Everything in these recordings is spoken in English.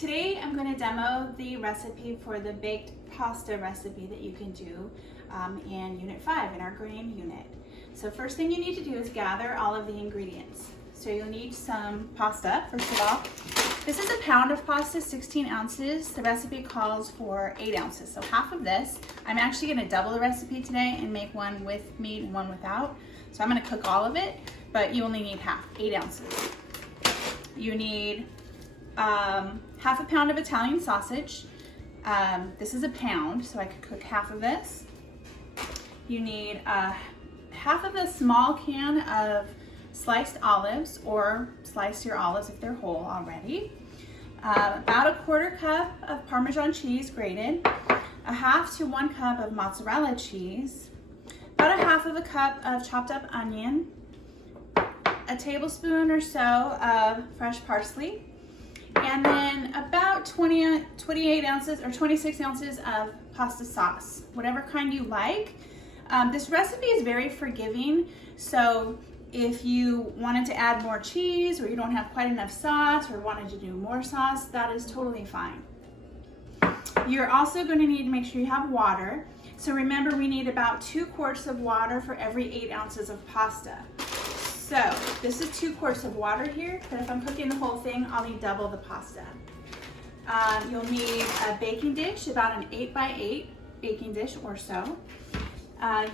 Today I'm going to demo the recipe for the baked pasta recipe that you can do in Unit 5, in our grain unit. So first thing you need to do is gather all of the ingredients. So you'll need some pasta, first of all. This is a pound of pasta, 16 ounces. The recipe calls for 8 ounces, so half of this. I'm actually going to double the recipe today and make one with meat and one without. So I'm going to cook all of it, but you only need half, 8 ounces. You need half a pound of Italian sausage. This is a pound, so I could cook half of this. You need half of a small can of sliced olives, or slice your olives if they're whole already. About a quarter cup of Parmesan cheese grated, a half to 1 cup of mozzarella cheese, about a half of a cup of chopped up onion, a tablespoon or so of fresh parsley, and then about 28 ounces or 26 ounces of pasta sauce, whatever kind you like. This recipe is very forgiving, so if you wanted to add more cheese or you don't have quite enough sauce or wanted to do more sauce, that is totally fine. You're also going to need to make sure you have water. So remember, we need about 2 quarts of water for every 8 ounces of pasta. So this is 2 quarts of water here, but if I'm cooking the whole thing, I'll need double the pasta. You'll need a baking dish, about an 8x8 baking dish or so.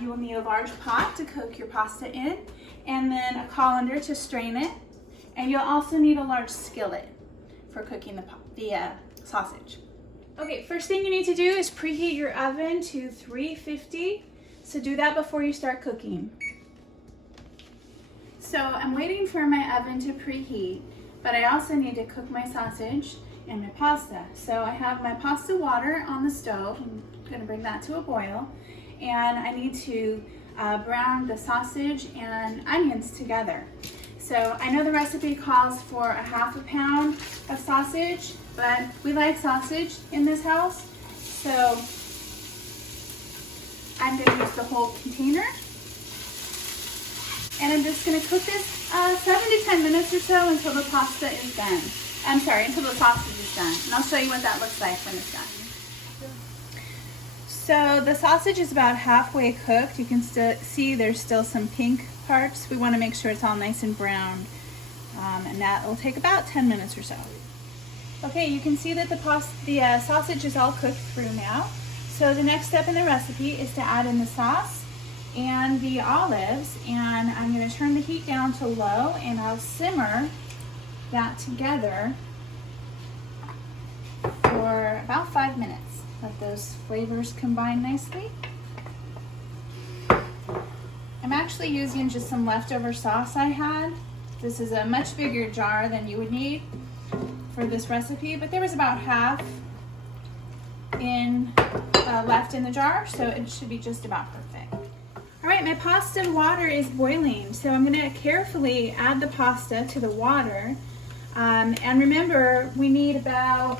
You will need a large pot to cook your pasta in, and then a colander to strain it. And you'll also need a large skillet for cooking the sausage. Okay, first thing you need to do is preheat your oven to 350. So do that before you start cooking. So I'm waiting for my oven to preheat, but I also need to cook my sausage and my pasta. So I have my pasta water on the stove. I'm gonna bring that to a boil. And I need to brown the sausage and onions together. So I know the recipe calls for a half a pound of sausage, but we like sausage in this house. So I'm gonna use the whole container. And I'm just gonna cook this 7 to 10 minutes or so until the pasta is done. I'm sorry, until the sausage is done. And I'll show you what that looks like when it's done. So the sausage is about halfway cooked. You can still see there's still some pink parts. We want to make sure it's all nice and brown, and that will take about 10 minutes or so. Okay, you can see that the sausage is all cooked through now. So the next step in the recipe is to add in the sauce and the olives, and I'm going to turn the heat down to low, and I'll simmer that together for about 5 minutes. Let those flavors combine nicely. I'm actually using just some leftover sauce I had. This is a much bigger jar than you would need for this recipe, but there was about half left in the jar, so it should be just about perfect. All right, my pasta water is boiling, so I'm gonna carefully add the pasta to the water. And remember, we need about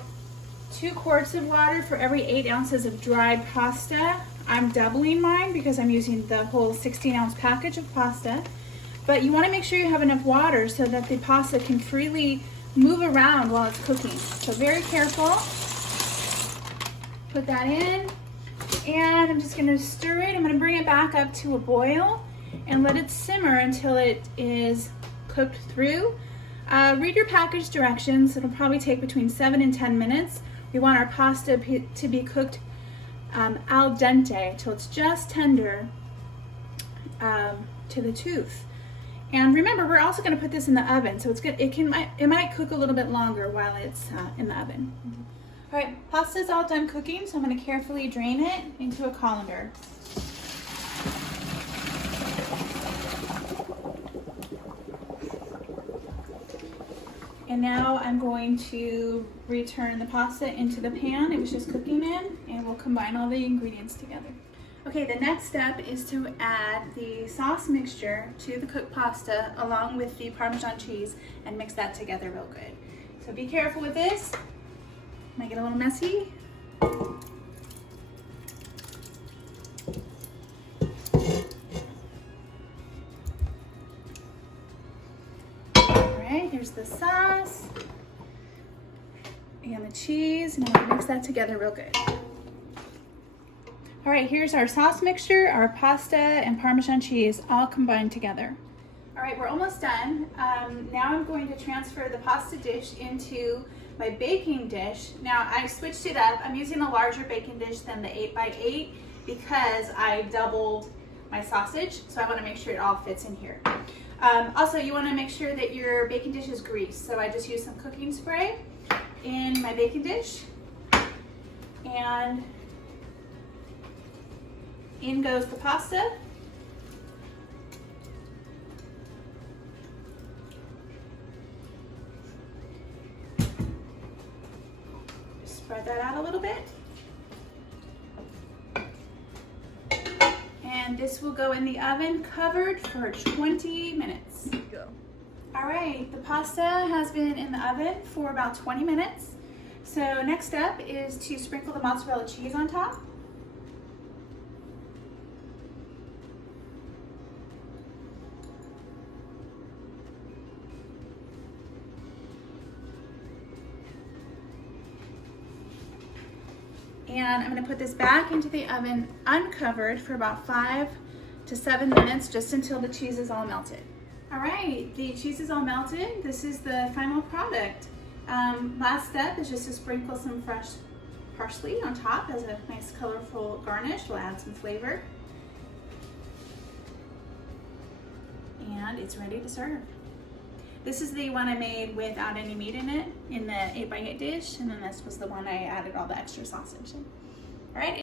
2 quarts of water for every 8 ounces of dried pasta. I'm doubling mine because I'm using the whole 16-ounce package of pasta. But you want to make sure you have enough water so that the pasta can freely move around while it's cooking. So very careful. Put that in, and I'm just going to stir it. I'm going to bring it back up to a boil and let it simmer until it is cooked through. Read your package directions. It'll probably take between 7 and 10 minutes. We want our pasta to be cooked al dente until it's just tender to the tooth. And remember, we're also going to put this in the oven, so it might cook a little bit longer while it's in the oven. All right, pasta is all done cooking, so I'm going to carefully drain it into a colander. And now I'm going to return the pasta into the pan it was just cooking in, and we'll combine all the ingredients together. Okay, the next step is to add the sauce mixture to the cooked pasta along with the Parmesan cheese and mix that together real good. So be careful with this. Might get a little messy. All right, here's the sauce. and the cheese. Now mix that together real good. All right, here's our sauce mixture, our pasta and Parmesan cheese all combined together. All right, we're almost done. Now I'm going to transfer the pasta dish into my baking dish. Now I switched it up. I'm using a larger baking dish than the 8x8 because I doubled my sausage, so I want to make sure it all fits in here. Also, you want to make sure that your baking dish is greased. So I just used some cooking spray in my baking dish, and in goes the pasta. Just spread that out a little bit. And this will go in the oven covered for 20 minutes. Go. All right, the pasta has been in the oven for about 20 minutes. So next up is to sprinkle the mozzarella cheese on top. And I'm going to put this back into the oven uncovered for about 5 to 7 minutes, just until the cheese is all melted. All right, the cheese is all melted. This is the final product. Last step is just to sprinkle some fresh parsley on top as a nice colorful garnish. We'll add some flavor. And it's ready to serve. This is the one I made without any meat in it in the 8x8 dish, and then this was the one I added all the extra sausage in. All right.